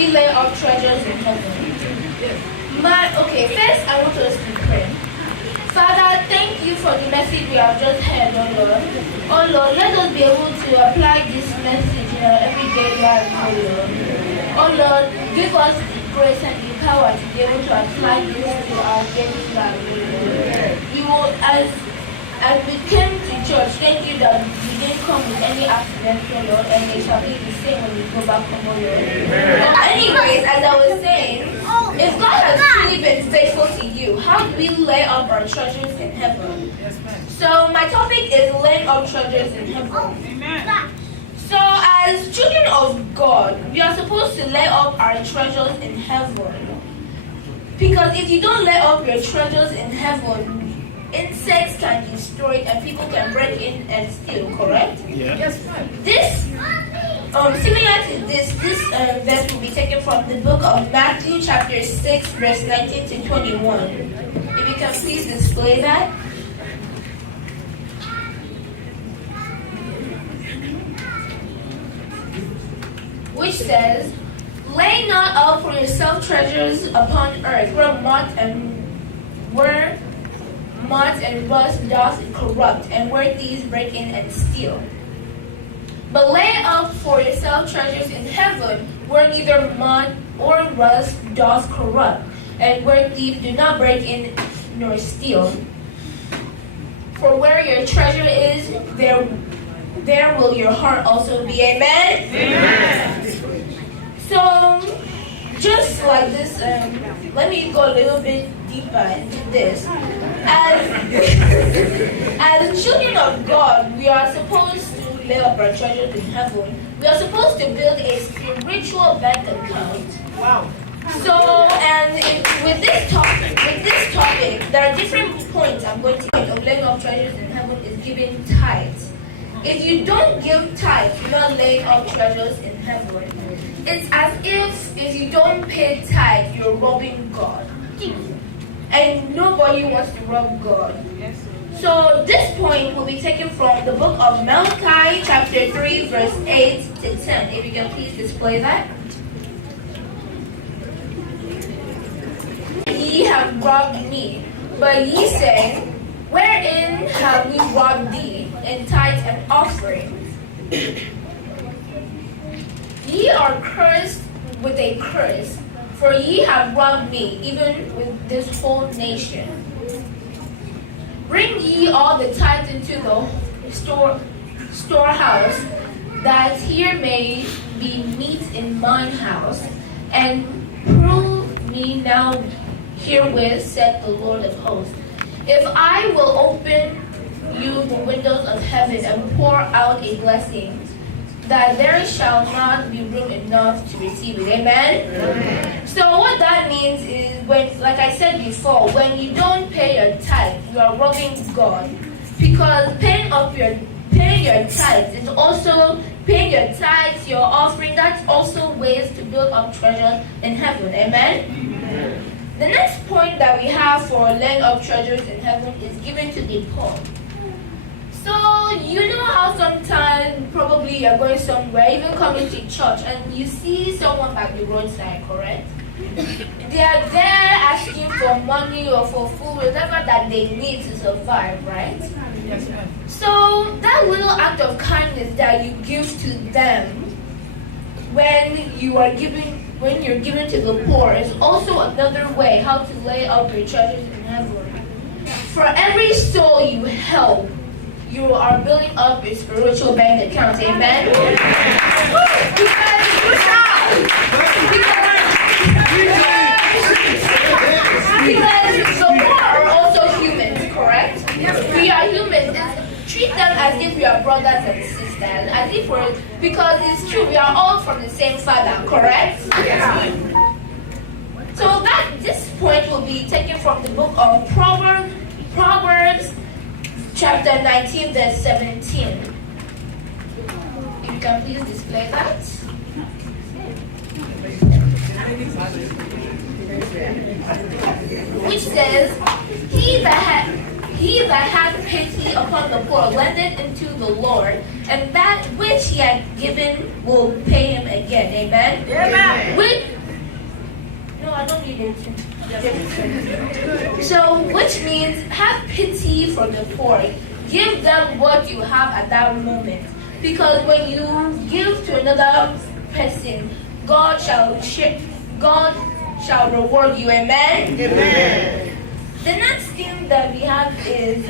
we lay up treasures in heaven? First I want us to pray. Father, thank you for the message we have just heard, oh Lord. Oh Lord, let us be able to apply this message in our everyday life, oh Lord. Oh Lord, give us the grace and the power to be able to apply this to our daily life, oh Lord. We will, as we came to church, thank you that we didn't come with any accident, oh Lord, and it shall be the same when we go back home, oh Lord. Anyways, as I was saying, if God has truly been faithful to you, how do we lay up our treasures in heaven? So my topic is laying up treasures in heaven. Amen. So as children of God, we are supposed to lay up our treasures in heaven. Because if you don't lay up your treasures in heaven, insects can destroy it and people can break in and steal, correct? Yeah. Yes. This similar to this verse will be taken from the book of Matthew chapter 6 verse 19 to 21. If you can please display that. Which says, "Lay not up for yourself treasures upon earth, where moth and rust doth corrupt, and where thieves break in and steal. But lay up for yourself treasures in heaven, where neither moth or rust doth corrupt, and where thieves do not break in nor steal. For where your treasure is, there will your heart also be." Amen? Amen. So, just like this, let me go a little bit deeper into this. As children of God, we are supposed to lay up our treasures in heaven. We are supposed to build a spiritual bank account. Wow. So, with this topic, there are different points I'm going to make of laying up treasures in heaven is giving tithes. If you don't give tithes, you're not laying up treasures in heaven. It's as if you don't pay tithes, you're robbing God. And nobody wants to rob God. So this point will be taken from the book of Malachi chapter 3 verse 8 to 10. If you can please display that. "Ye have robbed me, but ye say, Wherein have we robbed thee? In tithes and offerings. Ye are cursed with a curse, for ye have robbed me, even with this whole nation. Bring ye all the tithes into the storehouse, that here may be meat in mine house, and prove me now herewith, saith the Lord of hosts, if I will open you the windows of heaven and pour out a blessing, that there shall not be room enough to receive it." Amen? Amen. So what that means is, when, like I said before, when you don't pay your tithe, you are robbing God. Because paying your tithes is also paying your tithes, your offering. That's also ways to build up treasures in heaven. Amen? Amen. The next point that we have for laying up treasures in heaven is giving to the poor. So, you know how sometimes probably you're going somewhere, even coming to church, and you see someone by the roadside, correct? They are there asking for money or for food, whatever that they need to survive, right? Yes, ma'am. So, that little act of kindness that you give to them when you're giving to the poor is also another way how to lay up your treasures in heaven. For every soul you help, you are building up a spiritual bank account. Amen? Because the poor are also humans, correct? We are humans. Treat them as if we are brothers and sisters. Because it's true, we are all from the same father, correct? Yeah. So this point will be taken from the book of Proverbs chapter 19 verse 17. If you can please display that. Which says, He that hath pity upon the poor lendeth unto the Lord, and that which he hath given will pay him again." Amen? Amen. I don't need it. So, which means have pity for the poor. Give them what you have at that moment. Because when you give to another person, God shall reward you. Amen? Amen. The next thing that we have is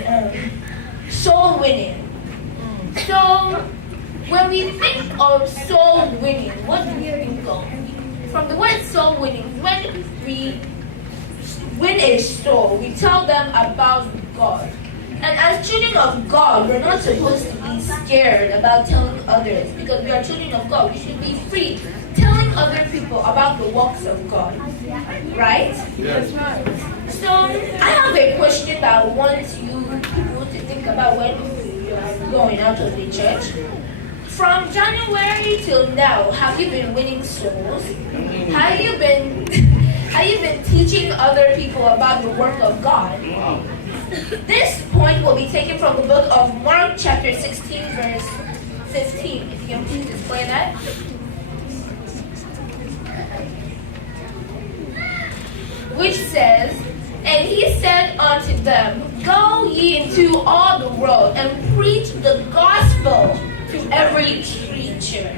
soul winning. So, when we think of soul winning, what do we think of? From the word soul winning, when we win a soul, we tell them about God. And as children of God, we're not supposed to be scared about telling others because we are children of God. We should be free telling other people about the works of God. Right? Yes. So, I have a question that I want you people to think about when you are going out of the church. From January till now, have you been winning souls? Have you been teaching other people about the work of God? This point will be taken from the book of Mark chapter 16 verse 15. If you can please display that. Which says, "And he said unto them, Go ye into all the world and preach the gospel to every creature."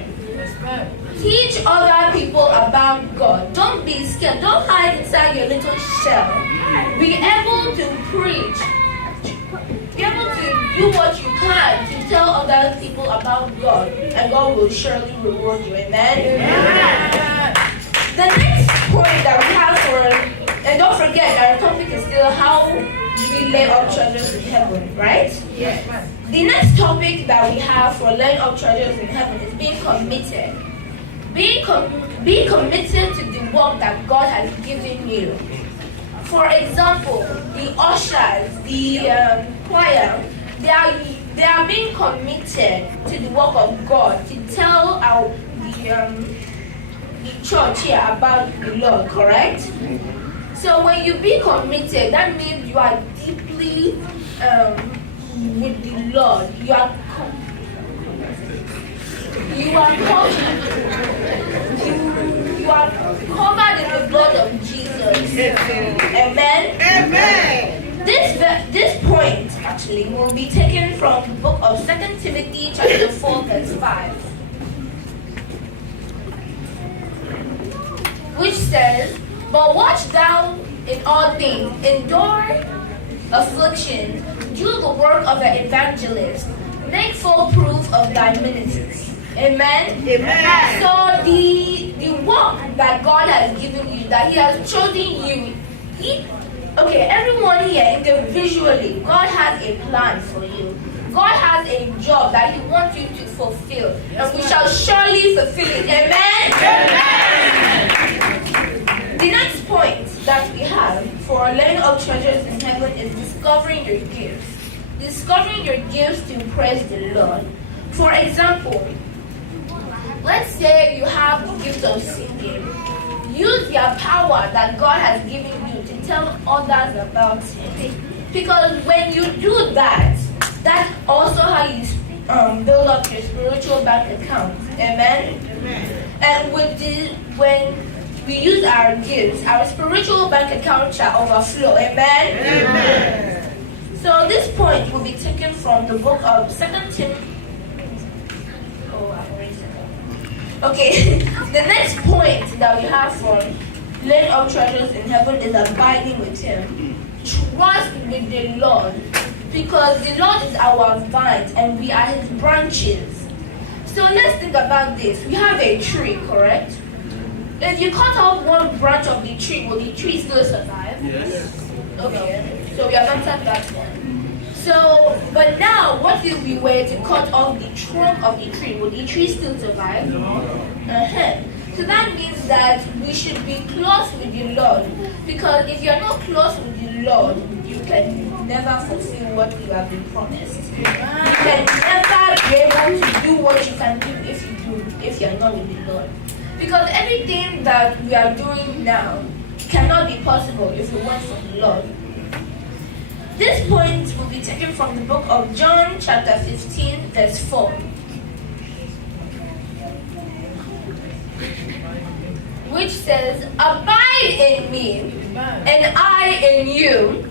Teach other people about God. Don't be scared. Don't hide inside your little shell. Be able to preach. Be able to do what you can to tell other people about God. And God will surely reward you. Amen? Amen. The next point that we have and don't forget our topic is still how we lay up treasures in heaven, right? Yes. The next topic that we have for laying up treasures in heaven is being committed. Be committed to the work that God has given you. For example, the ushers, the choir, they are being committed to the work of God to tell the church here about the Lord, correct? So when you be committed, that means you are deeply with the Lord. You are covered in the blood of Jesus. Amen. Amen. This point actually will be taken from the book of 2 Timothy chapter 4 verse 5. Which says, "But watch thou in all things, endure affliction, do the work of an evangelist, make full proof of thy ministry." Amen? Amen. So the work that God has given you, that He has chosen you, everyone here individually, God has a plan for you. God has a job that He wants you to fulfill. And we shall surely fulfill it. Amen? Amen. The next point that we have for laying up treasures in heaven is discovering your gifts. Discovering your gifts to praise the Lord. For example, let's say you have the gift of singing. Use your power that God has given you to tell others about Him. Because when you do that, that's also how you build up your spiritual bank account. Amen? Amen. And when we use our gifts, our spiritual bank account shall overflow. Amen? Amen. So this point will be taken from the book of 2 Timothy. Okay, the next point that we have for laying up treasures in heaven is abiding with Him. Trust with the Lord, because the Lord is our vine and we are His branches. So let's think about this. We have a tree, correct? If you cut off one branch of the tree, will the tree still survive? Yes. Okay, so we have answered that one. So, but now, what if we were to cut off the trunk of the tree? Would the tree still survive? So that means that we should be close with the Lord. Because if you're not close with the Lord, you can never fulfill what you have been promised. You can never be able to do what you can do if you're not with the Lord. Because everything that we are doing now cannot be possible if we weren't from the Lord. This point will be taken from the book of John chapter 15 verse 4. Which says, "Abide in me, and I in you.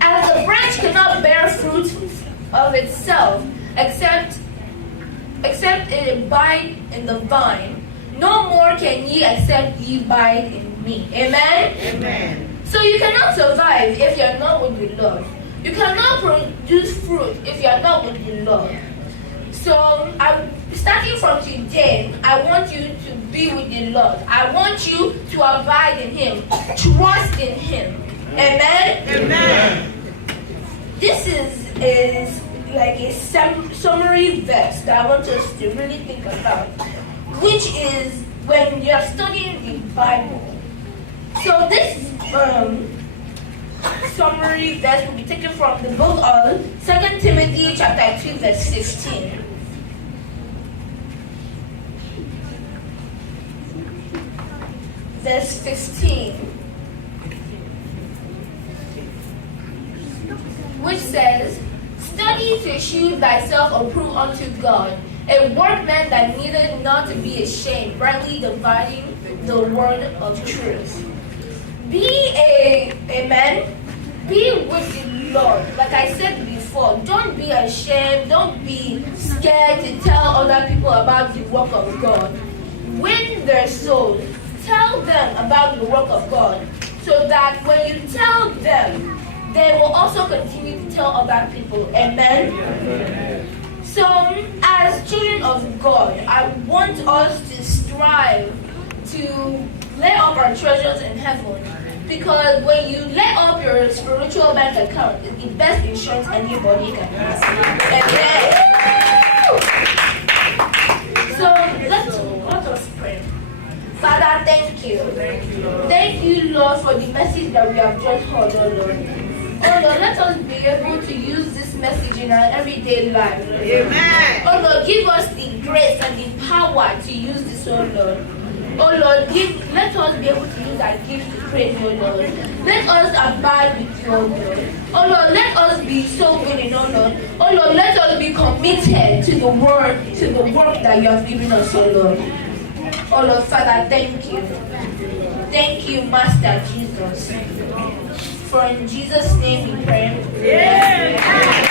As the branch cannot bear fruit of itself, except it abide in the vine, no more can ye except ye abide in me. Amen? Amen. So you cannot survive if you are not with the Lord. You cannot produce fruit if you are not with the Lord. So starting from today, I want you to be with the Lord. I want you to abide in Him. Trust in Him. Amen? Amen. This is like a summary verse that I want us to really think about, which is when you are studying the Bible. So this summary verse will be taken from the book of 2 Timothy chapter 2 verse 16. Verse 15, which says, "Study to shew thyself approved unto God, a workman that needeth not to be ashamed, rightly dividing the word of truth." Amen. Be with the Lord. Like I said before, don't be ashamed, don't be scared to tell other people about the work of God. Win their souls. Tell them about the work of God, so that when you tell them, they will also continue to tell other people. Amen? Amen. So, as children of God, I want us to strive to lay up our treasures in heaven. Because when you lay up your spiritual bank account, it's the best insurance anybody can have. Amen. So, let us pray. Father, thank you. Thank you, Lord, for the message that we have just heard, oh Lord. Oh Lord, let us be able to use this message in our everyday life. Amen. Oh Lord, give us the grace and the power to use this, oh Lord. Oh Lord, let us be able to use our gifts to praise you, oh Lord. Let us abide with you, oh Lord. Oh Lord, let us be so willing, oh Lord. Oh Lord, let us be committed to the work that you have given us, oh Lord. Oh Lord, Father, thank you. Thank you, Master Jesus. For in Jesus' name we pray. Yeah.